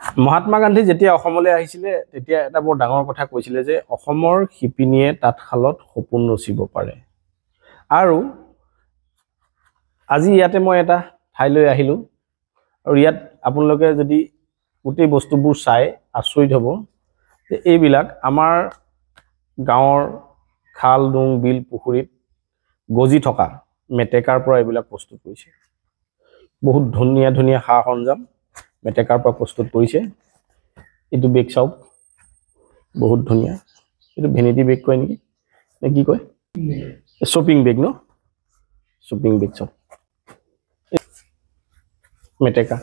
মহাত্মা গান্ধী যেতিয়া অসমলৈ আহিছিলে তেতিয়া এটা বৰ ডাঙৰ কথা কৈছিলে যে অসমৰ শিপিনীয়ে তাঁতশালত সপোন ৰচিব পাৰে। আৰু আজি ইয়াতে মই এটা ঠাইলৈ আহিলোঁ আৰু ইয়াত আপোনালোকে যদি গোটেই বস্তুবোৰ চাই আচৰিত হ'ব যে এইবিলাক আমাৰ গাঁৱৰ খাল ডুং বিল পুখুৰীত গজি থকা মেটেকাৰ পৰা এইবিলাক প্ৰস্তুত কৰিছে। বহুত ধুনীয়া ধুনীয়া সা সৰঞ্জাম মেটেকাৰ পৰা প্ৰস্তুত কৰিছে। এইটো বেগ চাওক, বহুত ধুনীয়া। এইটো ভেনিটি বেগ কয় নেকি, নে কি কয়? শ্বপিং বেগ ন, শ্বপিং বেগ চাওক। মেটেকা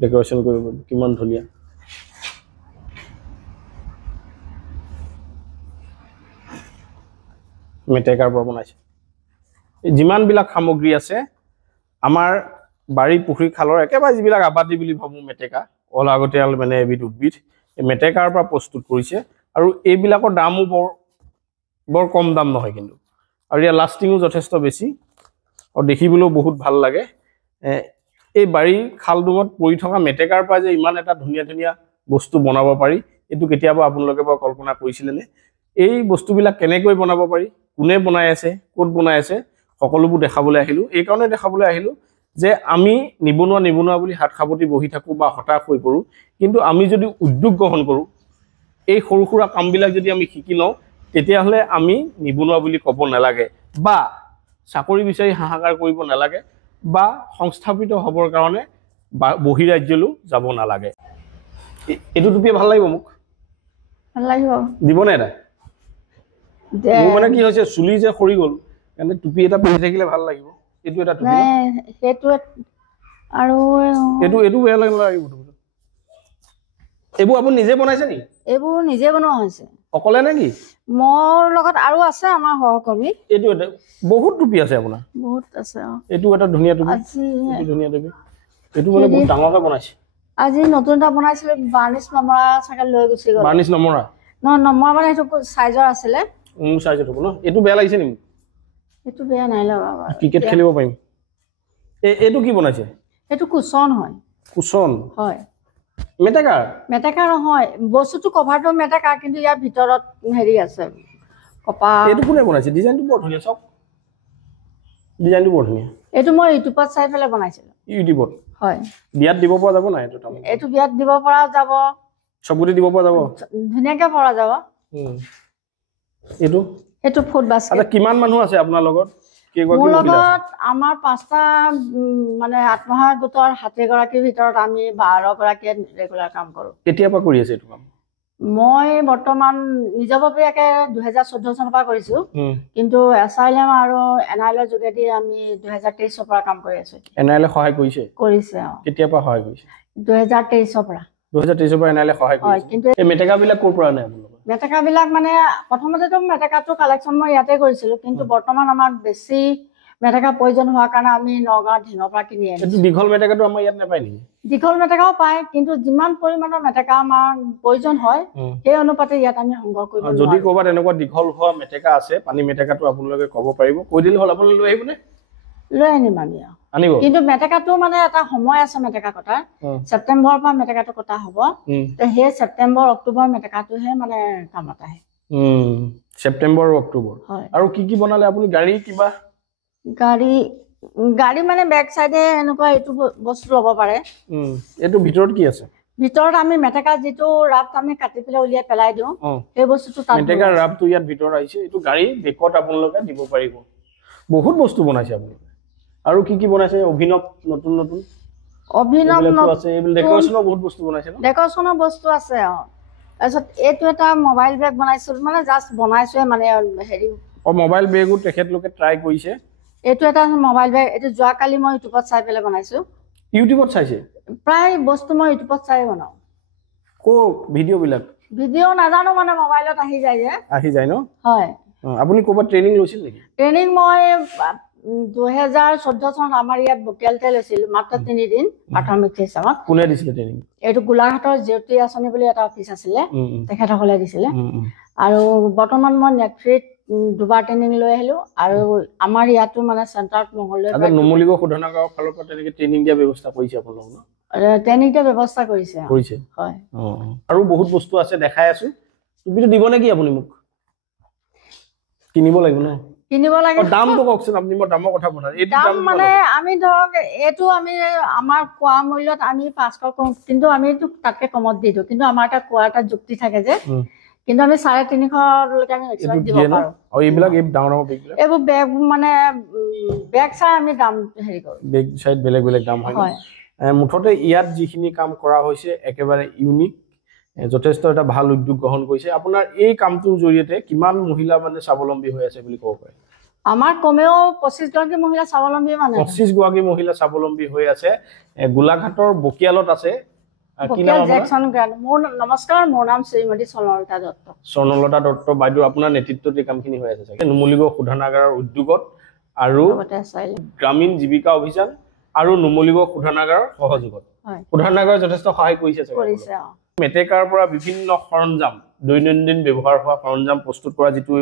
ডেকৰেশ্যন কৰিব কিমান ধুনীয়া। মেটেকাৰ পৰা বনাইছে। যিমানবিলাক সামগ্ৰী আছে আমাৰ বাৰী পুখুৰী খালৰ একেবাৰে যিবিলাক আবাদী বুলি ভাবোঁ মেটেকা, অলাগতিয়াল মানে এবিধ উদ্ভিদ, এই মেটেকাৰ পৰা প্ৰস্তুত কৰিছে। আৰু এইবিলাকৰ দামো বৰ কম দাম নহয় কিন্তু, আৰু ইয়াৰ লাষ্টিঙো যথেষ্ট বেছি আৰু দেখিবলৈও বহুত ভাল লাগে। এই বাৰী খাল ডুঙত পৰি থকা মেটেকাৰ পৰা যে ইমান এটা ধুনীয়া ধুনীয়া বস্তু বনাব পাৰি, এইটো কেতিয়াবা আপোনালোকে বাৰু কল্পনা কৰিছিলেনে? এই বস্তুবিলাক কেনেকৈ বনাব পাৰি, কোনে বনাই আছে, ক'ত বনাই আছে, সকলোবোৰ দেখাবলৈ আহিলোঁ। এইকাৰণে দেখাবলৈ আহিলোঁ যে আমি নিবনুৱা বুলি হাত সাৱটি বহি থাকোঁ বা হতাশ হৈ পৰোঁ, কিন্তু আমি যদি উদ্যোগ গ্ৰহণ কৰোঁ, এই সৰু সুৰা কামবিলাক যদি আমি শিকি লওঁ, তেতিয়াহ'লে আমি নিবনুৱা বুলি ক'ব নালাগে বা চাকৰি বিচাৰি হাহাকাৰ কৰিব নালাগে বা সংস্থাপিত হ'বৰ কাৰণে বহিৰাজ্যলৈ যাব নালাগে। এইটো টুপিয়ে ভাল লাগিব মোক, ভাল লাগিব দিবনে এটা? মোৰ মানে কি হৈছে চুলি যে সৰি গ'ল, কাৰণে টুপি এটা পিন্ধি থাকিলে ভাল লাগিব। এইটো এটা টুপি, সেইটো আৰু এইটো বেয়া লাগিব। এইবোৰ আপুনি নিজে বনাইছে নেকি? এইবোৰ নিজে বনোৱা হৈছে। অকলে নে কি? মোৰ লগত আৰু আছে আমাৰ সহকৰ্মী। এইটো এটা বহুত টুপি আছে আপোনাৰ? বহুত আছে। এইটো এটা ধুনীয়া টুপি, এইটো ধুনীয়া টুপি। এইটো মানে বহুত ডাঙৰকৈ বনাইছে। আজি নতুন এটা বনাইছিলো, বাৰ্নিছ নমৰা চাগে লৈ গুচি গ'ল। বাৰ্নিছ নমৰা? নহয়, নমৰা মানে সেইটো চাইজৰ আছিলে। চাইজৰ হ'ব ন? এইটো বেয়া লাগিছে নেকি? এইটো বেয়া নাই লগা। ক্ৰিকেট খেলিব পাৰিম। এইটো কি বনাইছে? এইটো কুচন হয়। কুচন হয়। মেটেকা? মেটেকা নহয়, বস্তুটো কভাৰটো মেটেকা, কিন্তু ইয়াৰ ভিতৰত হেৰি আছে কপা। এইটো কোনে বনাইছে? ডিজাইনটো বৰ ধুনীয়া, চাওক ডিজাইনটো বৰ ধুনীয়া। এইটো মই ইউটিউবত চাই পেলাই বনাইছিলো। ইউটিউবত? হয়। বিয়াত দিব পৰা যাব নাই এইটো? এইটো বিয়াত দিব পৰা যাব, চবতে দিব পৰা যাব, ধুনীয়াকে পৰা যাব। এইটো এইটো ফুড বাস্কেট। আচ্ছা, কিমান মানুহ আছে আপোনাৰ লগত? মোৰ লগত আমাৰ 5টা মানে আত্মসহায়ক গোটৰ 60 গৰাকীৰ ভিতৰত আমি 12 গৰাকীয়ে ৰেগুলাৰ কাম কৰোঁ। কেতিয়াৰ পৰা কৰি আছে এইটো কাম? মই বৰ্তমান নিজাববীয়াকে 2014 চনৰ পৰা কৰিছো, কিন্তু এছাইলেম আৰু এনআইএলৰ যোগেদি আমি 2023 পৰা কাম কৰি আছো। এনআইএলে সহায় কৰিছে? কৰিছে। কেতিয়াৰ পৰা সহায় কৰিছে? 2023 পৰা। 2023 পৰা এনআইএলে সহায় কৰিছে। কিন্তু এই মেটেকাবিলাক ক'ৰ পৰা আনে আপোনালোকে? মেটেকাবিলাক মানে প্ৰথমতেতো মেটেকাটো কালেকশ্যন মই ইয়াতে কৰিছিলো, কিন্তু বৰ্তমান আমাক বেছি মেটেকা প্ৰয়োজন হোৱাৰ কাৰণে আমি নগাঁও ঢিঙৰ পৰা কিনি আনিছো। দীঘল মেটেকাটো আমাৰ ইয়াত নাপায় নেকি? দীঘল মেটেকাও পায়, কিন্তু যিমান পৰিমাণৰ মেটেকা আমাৰ প্ৰয়োজন হয় সেই অনুপাতে ইয়াত আমি সংগ্ৰহ কৰিব নোৱাৰো। যদি ক'ৰবাত এনেকুৱা দীঘল হোৱা মেটেকা আছে, পানী মেটেকাটো আপোনালোকে ক'ব পাৰিব, কৈ দিলে হ'ল, আপোনালোকে লৈ আহিবনে? লৈ আনিম আমি। আনিব। কিন্তু মেটেকাটো মানে এটা সময় আছে মেটেকা কটাৰ। ছেপ্টেম্বৰৰ পৰা মেটেকাটো কটা হ'ব। সেই ছেপ্টেম্বৰ অক্টোবৰ মেটেকাটোহে মানে কামত আহে। ছেপ্টেম্বৰ অক্টোবৰ। আৰু কি কি বনালে আপুনি? গাড়ী কিবা? গাড়ী মানে বেক চাইডে এনেকুৱা এইটো বস্তু ল'ব পাৰে। এইটো ভিতৰত কি আছে? ভিতৰত আমি মেটেকা যিটো ৰাফ আমি কাটি পেলাই উলিয়াই পেলাই দিওঁ, সেই বস্তুটো তাত মেটেকাৰ ৰাফটো ইয়াত ভিতৰত আহিছে। এইটো গাড়ী বেকত আপোনালোকে দিব পাৰিব। বহুত বস্তু বনাইছে আপুনি। আৰু কি কি বনাইছে? অভিনৱ নতুন নতুন আছে, এইবিলাক ডেকৰেশ্যনৰ বহুত বস্তু বনাইছে ন? ডেকৰেশ্যনৰ বস্তু আছে। তাৰপিছত এইটো এটা মোবাইল বেগ বনাইছো, মানে জাষ্ট বনাইছোৱে, মানে হেৰি মোবাইল বেগো তেখেতলোকে ট্ৰাই কৰিছে। এইটো এটা মোবাইল বেগ, এইটো যোৱাকালি মই ইউটিউবত চাই পেলাই বনাইছো। ইউটিউবত চাইছে? প্ৰায় বস্তু মই ইউটিউবত চাই বনাও। ভিডিঅ'বিলাক? ভিডিঅ' নাজানো, মানে মোবাইলত আহি যায় যে। আহি যায় ন? হয়। আপুনি ক'ৰবাত ট্ৰেইনিং লৈছিল নেকি? ট্ৰেইনিং মই 2014 চনত আমাৰ ইয়াত বকিয়ালতে লৈছিলো, মাত্ৰ 3 দিন প্ৰাথমিক হিচাপত। কোনে দিছিলে ট্ৰেইনিং? এইটো গোলাঘাটৰ জ্যোতি আঁচনি বুলি এটা অফিচ আছিলে, তেখেতসকলে দিছিলে। আৰু বৰ্তমান মই নেটফ্ৰীত 2বাৰ ট্ৰেইনিং লৈ আহিলো, আৰু আমাৰ ইয়াতো মানে চেণ্টাৰত মংগলদৈ নুমলীগড় শোধনাগাৰৰ ফালৰ পৰা তেনেকৈ ট্ৰেইনিং দিয়া ব্যৱস্থা কৰিছে আপোনালোক ন? ট্ৰেইনিংৰ ব্যৱস্থা কৰিছে কৰিছে হয় আৰু বহুত বস্তু আছে দেখাই আছো টুপিটো দিব নেকি আপুনি মোক কিনিব লাগিব ন কিনিব লাগে দামটো কওকচোন আপুনি মই দামৰ কথা বনাই এইটো দাম মানে আমি ধৰক এইটো আমি আমাৰ কোৱা মূল্যত আমি 500 কম কিন্তু আমি তাতকে কমত দি দিওঁ কিন্তু আমাৰ এটা কোৱা এটা যুক্তি থাকে যে কিন্তু আমি 350 লৈকে আমি এক্সট্ৰা দিব পাৰো আৰু এইবিলাক এই ডাঙৰ বেগবিলাক এইবোৰ বেগ মানে বেগ চাই আমি দাম হেৰি কৰো বেগ সাইড বেলেগ বেলেগ দাম হয় মুঠতে ইয়াত যিখিনি কাম কৰা হৈছে একেবাৰে ইউনিক যথেষ্ট এটা ভাল উদ্যোগ গ্ৰহণ কৰিছে আপোনাৰ এই কামটোৰ জৰিয়তে কিমান মহিলা মানে স্বাৱলম্বী হৈ আছে বুলি ক'ব পাৰে আমাৰ কমেও 25 গৰাকী মহিলা স্বাৱলম্বী মানে 25 গৰাকী মহিলা স্বাৱলম্বী হৈ আছে গোলাঘাটৰ বকিয়ালত আছে কি নাম জেকসন গ্ৰাণ্ড মোৰ নমস্কাৰ মোৰ নাম শ্ৰীমতী স্বৰ্ণলতা দত্ত বাইদেউ আপোনাৰ নেতৃত্বত এই কামখিনি হৈ আছে চাগে নুমলীগড় শোধনাগাৰৰ উদ্যোগত আৰু গ্ৰামীণ জীৱিকা অভিযান আৰু নুমলীগড় শোধনাগাৰৰ সহযোগত শোধনাগাৰে যথেষ্ট সহায় কৰিছে মেটেকাৰ পৰা বিভিন্ন সৰঞ্জাম দৈনন্দিন ব্যৱহাৰ হোৱা সৰঞ্জাম প্ৰস্তুত কৰা যিটো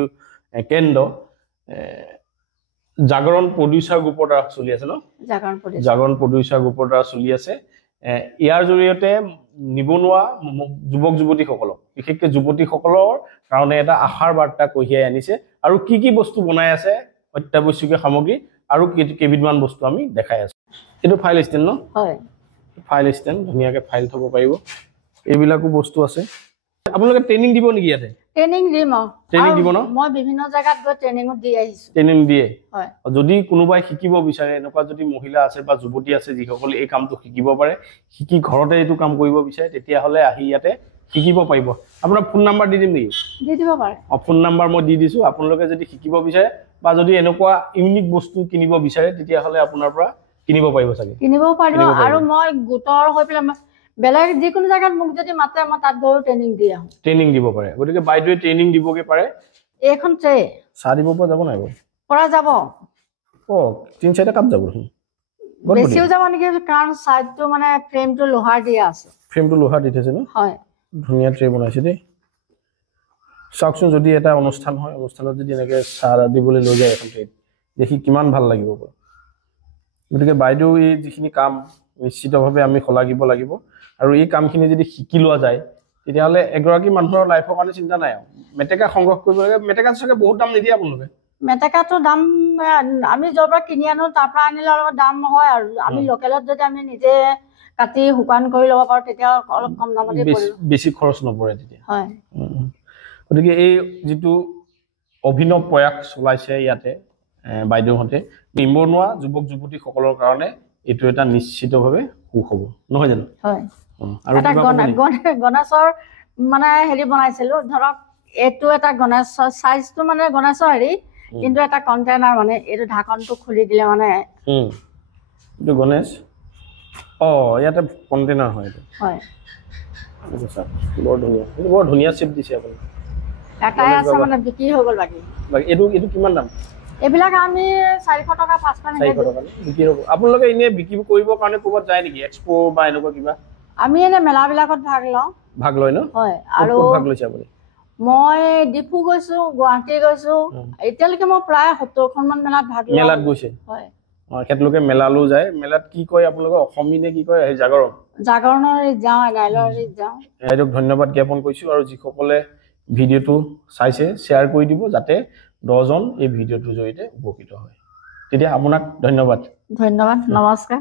কেন্দ্ৰ জাগৰণ প্ৰডিউচাৰ গ্ৰুপৰ দ্বাৰা চলি আছে ন জাগৰণ প্ৰডিউচাৰ গ্ৰুপৰ দ্বাৰা চলি আছে ইয়াৰ জৰিয়তে নিবনুৱা যুৱক যুৱতীসকলক বিশেষকৈ যুৱতীসকলৰ কাৰণে এটা আশাৰ বাৰ্তা কঢ়িয়াই আনিছে আৰু কি বস্তু বনাই আছে অত্যাৱশ্যকীয় সামগ্ৰী আৰু কেইবিধমান বস্তু আমি দেখাই আছো এইটো ফাইল ষ্টেণ্ড ন হয় ফাইল ষ্টেণ্ড ধুনীয়াকৈ ফাইল থ'ব পাৰিব এইবিলাকো বস্তু আছে আপোনালোকে ট্ৰেইনিং দিব নেকি ইয়াতে ট্ৰেইনিং দিম ট্ৰেইনিং দিব ন মই বিভিন্ন জায়গাত গৈ ট্ৰেইনিংত দি আহিছো ট্ৰেইনিং দিয়ে হয় যদি কোনোবাই শিকিব বিচাৰে এনেকুৱা যদি মহিলা আছে বা যুৱতী আছে যিসকলে এই কামটো শিকিব পাৰে শিকি ঘৰতে এইটো কাম কৰিব বিচাৰে তেতিয়াহ'লে আহি ইয়াতে শিকিব পাৰিব আপোনাৰ ফোন নাম্বাৰ দি দিম নেকি দি দিব পাৰে ফোন নাম্বাৰ মই দি দিছো আপোনালোকে যদি শিকিব বিচাৰে বা যদি এনেকুৱা ইউনিক বস্তু কিনিব বিচাৰে তেতিয়াহ'লে আপোনাৰ পৰা কিনিব পাৰিব চাগে কিনিব পাৰিব আৰু মই গোটৰ হৈ পেলাই বেলেগ যিকোনো জায়গাত মোক যদি মাতে মই তাত গৈ ট্ৰেইনিং দি আহোঁ ট্ৰেইনিং দিব পাৰে গতিকে বাইদেৱে ট্ৰেইনিং দিবগে পাৰে এইখন ট্ৰে চাহ দিব পৰা যাব নাই পৰা যাব 3-4টা কাপ যাব বেছিও যাব নেকি কাৰণ সাইডটো মানে ফ্ৰেমটো লোহাৰ দিয়া আছে ফ্ৰেমটো লোহাৰ দি থৈছে ন হয় ধুনীয়া ট্ৰে বনাইছে দেই চাওকচোন যদি এটা অনুষ্ঠান হয় অনুষ্ঠানত যদি এনেকৈ চাহ দিবলৈ লৈ যায় এখন ট্ৰে দেখি কিমান ভাল লাগিব গতিকে বাইদেউ এই যিখিনি কাম নিশ্চিতভাৱে আমি শলাগিব লাগিব আৰু এই কামখিনি যদি শিকি লোৱা যায় তেতিয়াহ'লে এগৰাকী মানুহৰ লাইফৰ কাৰণে চিন্তা নাই আৰু মেটেকা সংগ্ৰহ কৰিব লাগে মেটেকা চাগে বহুত দাম নিদিয়ে আপোনালোকে মেটেকাটো দাম আমি য'ৰ পৰা কিনি আনো তাৰ পৰা আনিলে অলপ দাম হয় আৰু আমি লোকেলত যদি আমি নিজে কাটি শুকান কৰি ল'ব পাৰোঁ তেতিয়া অলপ কম দামতে বেছি খৰচ নপৰে তেতিয়া হয় গতিকে এই যিটো অভিনৱ প্ৰয়াস চলাইছে ইয়াতে বাইদেউহঁতে নিবনুৱা যুৱক যুৱতীসকলৰ কাৰণে এইটো এটা নিশ্চিতভাৱে সুখ হ'ব নহয় জানো হয় আৰু গণেশৰ মানে হেৰি বনাইছিলো ধৰক এইটো এটা গণেশৰ সাইজটো মানে গণেশৰ হেৰি কিন্তু এটা কণ্টেইনাৰ মানে এইটো ঢাকনটো খুলি দিলে মানে এইটো গণেশ ইয়াতে কণ্টেইনাৰ হয় এইটো হয় বৰ ধুনীয়া চেপ দিছে আপুনি এটাই আছে মানে বিক্ৰী হৈ গ'ল বাকী এইটো কিমান দাম এইবিলাক আমি 400 টকা 500 টকা বিক্ৰী হ'ব আপোনালোকে এনে বিক্ৰী কৰিবৰ কাৰণে ক'ৰবাত যায় নেকি এক্সপো বা এনেকুৱা কিবা আমি এনে মেলাবিলাকত ভাগ লয় ন হয় আৰু ভাগ লৈছে আপুনি মই ডিপু গৈছো গুৱাহাটী গৈছো এতিয়ালৈকে মই প্ৰায় 70খন মান মেলাত গৈছে হয় তেখেতলোকে মেলালৈ যায় মেলাত কি কয় আপোনালোকে অসমী নে কি কয় জাগৰণৰ যাওঁ নাইলৰ যাওঁ বাইদেউক ধন্যবাদ জ্ঞাপন কৰিছো আৰু যিসকলে ভিডিঅ'টো চাইছে শ্বেয়াৰ কৰি দিব যাতে 10জন এই ভিডিঅ'টোৰ জৰিয়তে উপকৃত হয় তেতিয়া আপোনাক ধন্যবাদ নমস্কাৰ